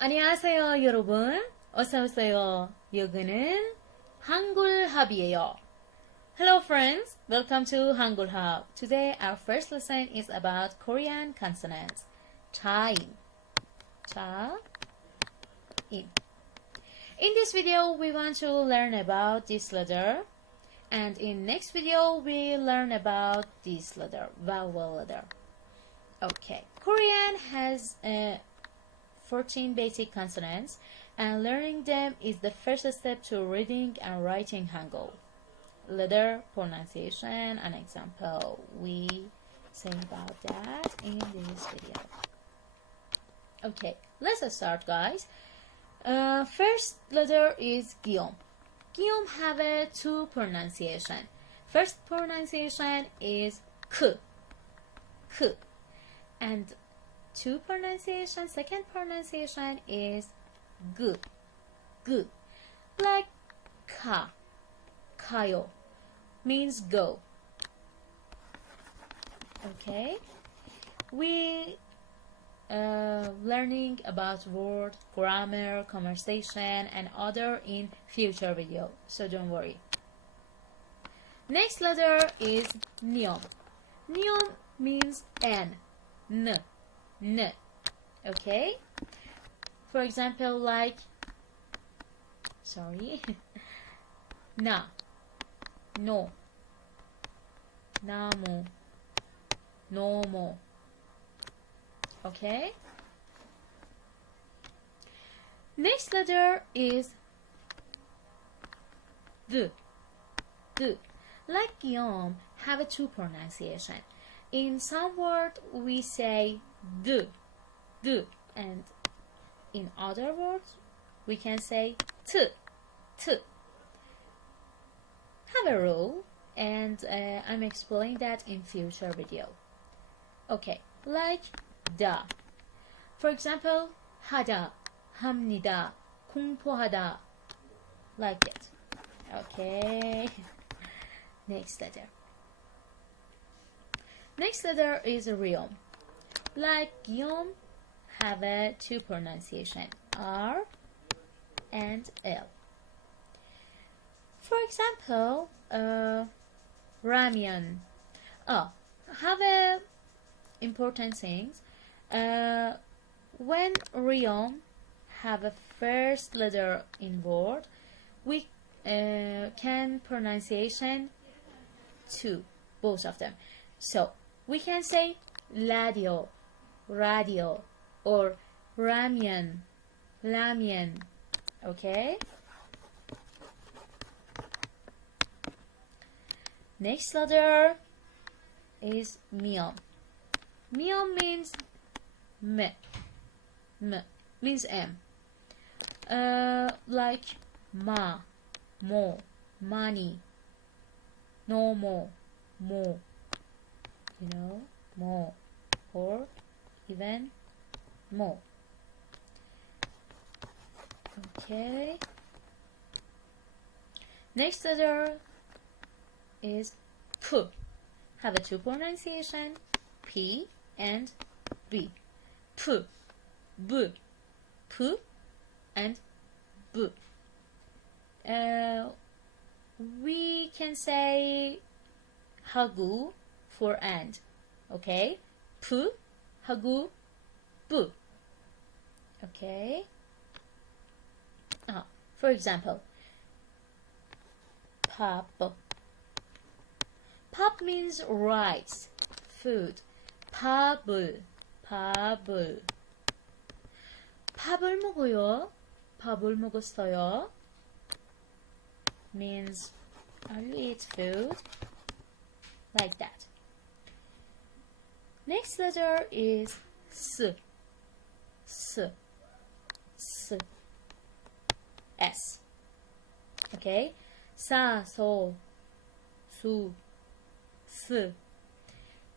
안녕하세요, 여러분. 어서 오세요. 여기는 Hangul Hub이에요. Hello, friends. Welcome to Hangul Hub. Today, our first lesson is about Korean consonants. 차임, 차임. In this video, we want to learn about this letter. And in next video, we learn about this letter, vowel letter. Okay, Korean has 14 basic consonants, and learning them is the first step to reading and writing Hangul. Letter pronunciation and example. We say about that in this video. Okay, let's start, guys. First letter is Guillaume. Guillaume have two pronunciation. First pronunciation is k, k, and second pronunciation is g, g. Like ka, kayo, means go. Okay, we learning about word, grammar, conversation, and other in future video, so don't worry. Next letter is neom. Neom means n, n. Okay, for example, like na, no, namu, nomo. Okay, next letter is d. Like Guillaume have a two pronunciation. In some word we say d, and in other words we can say t. Have a rule, and I'm explaining that in future video. Okay, like da. For example, 하다, 합니다, 공포하다, like it. Okay. Next letter. Next letter is Riom. Like Guillaume, have a two pronunciation, R and L. For example, ramen. Have a important things. When Riom have a first letter in word, we can pronunciation two, both of them. So we can say radio, or ramen. Okay. Next letter is miom. Miom means me, means m. Like ma, mo, money, no more, mo, mo, or even mo. Okay. Next letter is p. Have a two pronunciation, p and b. P, b, p, and b. We can say hagu for and. Okay, p, hagu, b. Okay. For example, pop. Pop means rice, food. 밥을 먹어요. 밥을 먹었어요. Means you eat food, like that. Next letter is s. Okay, sa, so, su, s.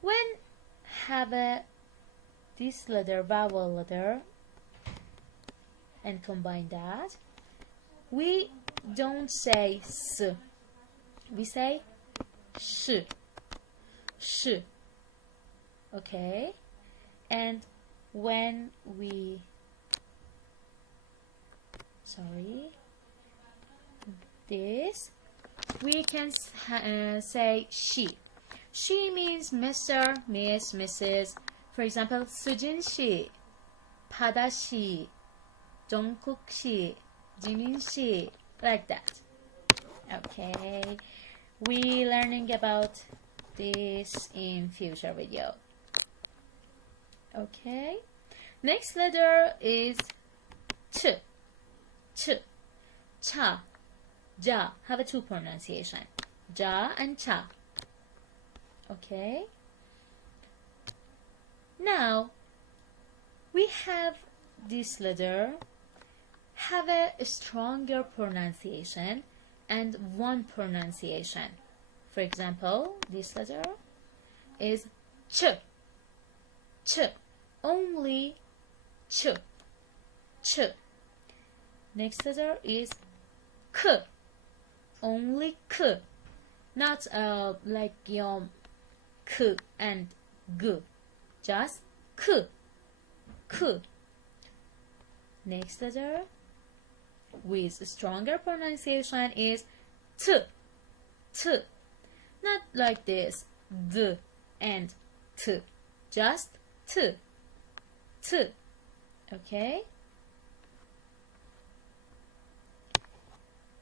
When have this letter, vowel letter, and combine that, we don't say s, we say sh. Okay, and when we sorry, this, we can say she. She means Mr., Miss, Mrs. For example, Sujin 씨, 바다 씨, 정국 씨, 지민 씨, like that. Okay, we learning about this in future video. Okay, next letter is ch. ch, cha, ja have a two pronunciation, ja and cha. Okay, now we have this letter have a stronger pronunciation and one pronunciation. For example, this letter is ch, ch, only ch, ch. Next letter is k, only k, not like k and g, just k, k. Next letter with stronger pronunciation is t, t, not like this d and t, just t, t. Okay,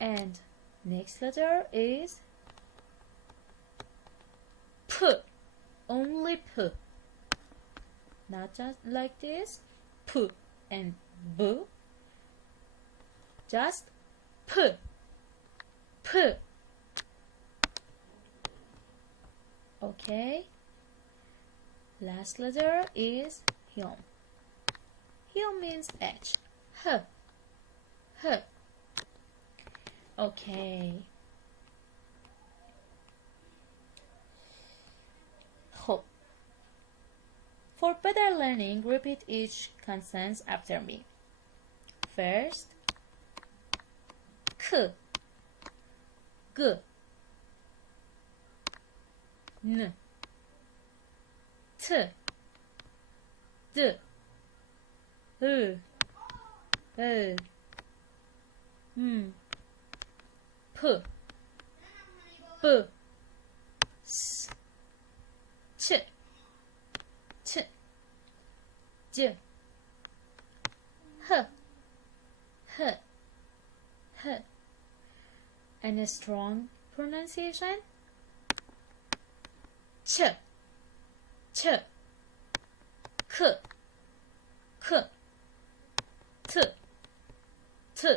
and next letter is p, only p, not just like this p and b, just p, p. Okay, last letter is hyom. Hyom means h, h, h. Okay. Ho. For better learning, repeat each consonant after me. First, k, g, n, t, d, m, p, b, s, ch, ch, j, h, h, h. And a strong pronunciation, ch, ch, k, k, t, t,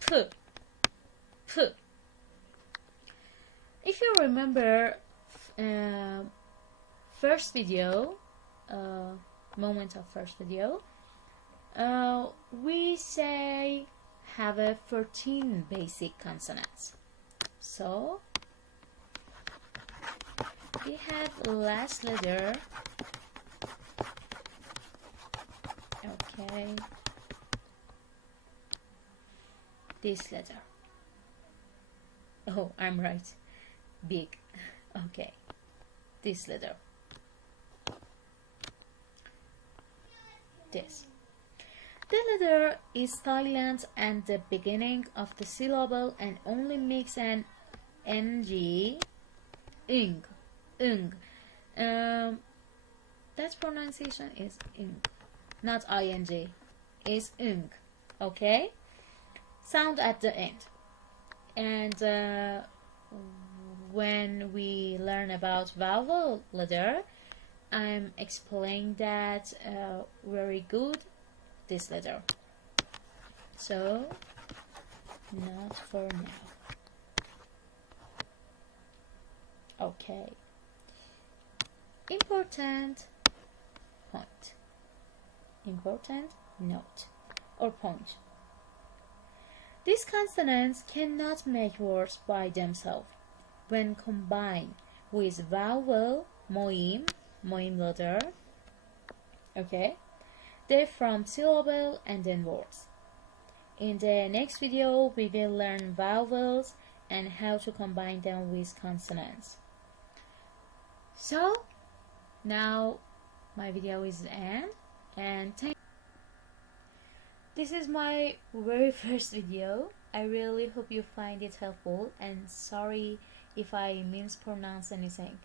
p, p. If you remember first video, moment of first video, we say have a 14 basic consonants. So we have last letter. Okay, this letter. Oh, I'm right. Big. Okay, this letter. This. The letter is silent at the beginning of the syllable and only makes an ng, ing, ing. That pronunciation is ing, not ing. Is ing. Okay. Sound at the end. And when we learn about vowel letter, I'm explaining that very good this letter. So not for now. Okay. Important point. Important note or point. These consonants cannot make words by themselves. When combined with vowel moim letter, okay, they form syllable and then words. In the next video, we will learn vowels and how to combine them with consonants. So now my video is the end, and This is my very first video. I really hope you find it helpful, and sorry if I mispronounce anything.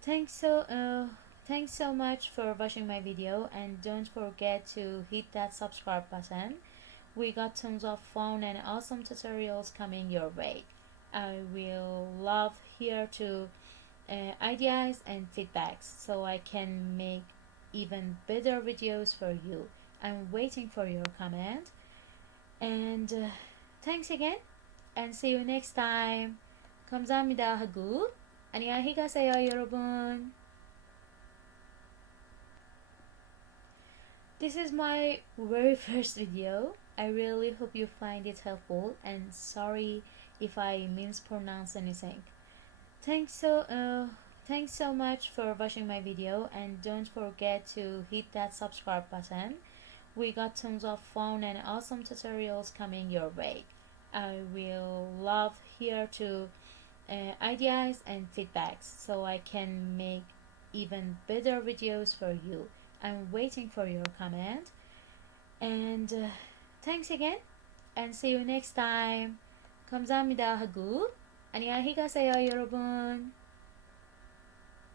Thanks so much for watching my video, and don't forget to hit that subscribe button. We got tons of fun and awesome tutorials coming your way. I will love hear to ideas and feedbacks so I can make even better videos for you. I'm waiting for your comment, and thanks again, and see you next time. 감사합니다 하고 안녕히 가세요 여러분. This is my very first video. I really hope you find it helpful, and sorry if I mispronounce anything. Thanks so much for watching my video, and don't forget to hit that subscribe button. We got tons of fun and awesome tutorials coming your way. I will love hear to ideas and feedbacks so I can make even better videos for you. I'm waiting for your comment, and thanks again, and see you next time. 감사합니다 하고 안녕히 가세요 여러분.